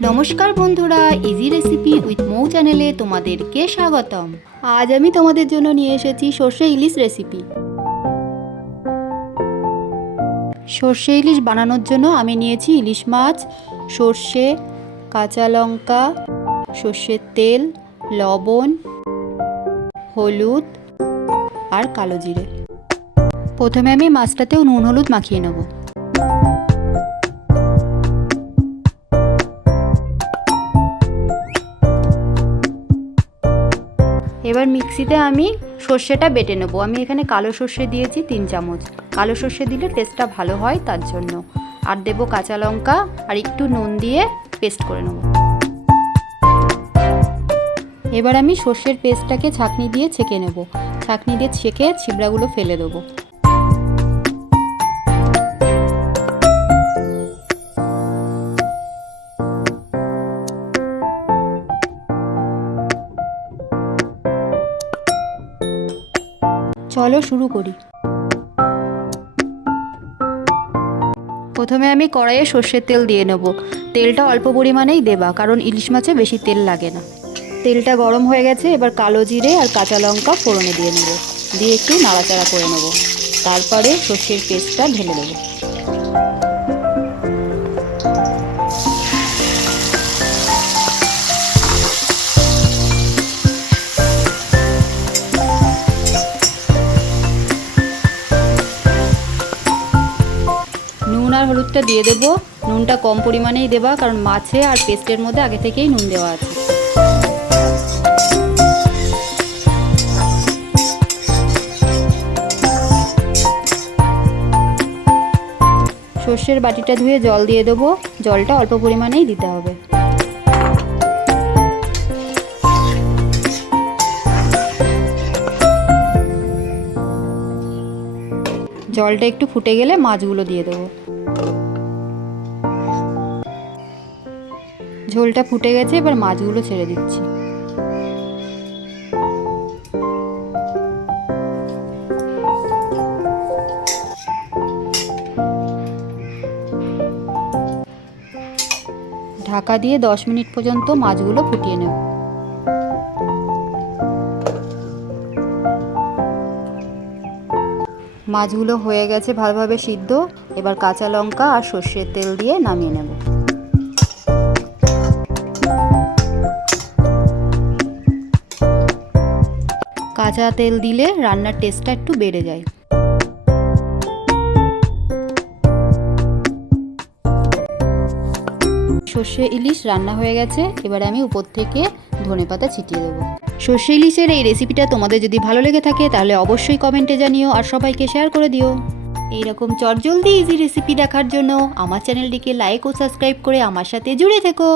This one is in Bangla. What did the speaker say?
নমস্কার বন্ধুরা, ইজি রেসিপি উইথ মৌ চ্যানেলে তোমাদেরকে স্বাগতম। আজ আমি তোমাদের জন্য নিয়ে এসেছি সর্ষে ইলিশ রেসিপি। সর্ষে ইলিশ বানানোর জন্য আমি নিয়েছি ইলিশ মাছ, সর্ষে, কাঁচা লঙ্কা, সর্ষের তেল, লবণ, হলুদ আর কালো জিরে। প্রথমে আমি মাছটাতেও নুন হলুদ মাখিয়ে নেব। এবার মিক্সিতে আমি সর্ষেটা বেটে নেব। আমি এখানে কালো সর্ষে দিয়েছি 3 চামচ। কালো সর্ষে দিলে টেস্টটা ভালো হয় তার জন্য। আর দেব কাঁচা লঙ্কা আর একটু নুন দিয়ে পেস্ট করে নেব। এবার আমি সর্ষের পেস্টটাকে ছাঁকনি দিয়ে ছেঁকে নেব। ছাঁকনি দিয়ে ছেঁকে ছিবড়াগুলো ফেলে দেবো। চলো শুরু করি। প্রথমে আমি কড়াইয়ে সর্ষের তেল দিয়ে নেব। তেলটা অল্প পরিমাণেই দেবা, কারণ ইলিশ মাছে বেশি তেল লাগে না। তেলটা গরম হয়ে গেছে, এবার কালো জিরে আর কাঁচা লঙ্কা ফোড়নে দিয়ে নেব। দিয়ে একটু নাড়াচাড়া করে নেব। তারপরে সর্ষের পেস্টটা ঢেলে দেবো। নুন আর হলুদটা দিয়ে দেবো। নুনটা কম পরিমাণেই দেবা, কারণ মাছে আর পেস্টের মধ্যে আগে থেকেই নুন দেওয়া আছে। সর্ষের বাটিটা ধুয়ে জল দিয়ে দেবো। জলটা অল্প পরিমাণেই দিতে হবে। জলটা একটু ফুটে গেলে মাছগুলো দিয়ে দেবো। ঝোলটা ফুটে গেছে, এবার মাছগুলো ছেড়ে দিচ্ছি। ঢাকা দিয়ে 10 মিনিট পর্যন্ত মাছগুলো ফুটিয়ে নেব। মাছগুলো হয়ে গেছে ভালোভাবে সিদ্ধ। এবার কাঁচা লঙ্কা আর সর্ষের তেল দিয়ে নামিয়ে নেব। কাঁচা তেল দিলে রান্নার টেস্টটা একটু বেড়ে যায়। সর্ষে ইলিশ রান্না হয়ে গেছে। এবারে আমি উপর থেকে ধনেপাতা ছিটিয়ে দেবো। সর্ষে ইলিশের এই রেসিপিটা তোমাদের যদি ভালো লেগে থাকে তাহলে অবশ্যই কমেন্টে জানিও আর সবাইকে শেয়ার করে দিও। এইরকম চটজলদি ইজি রেসিপি দেখার জন্য আমার চ্যানেলটিকে লাইক ও সাবস্ক্রাইব করে আমার সাথে জুড়ে থেকো।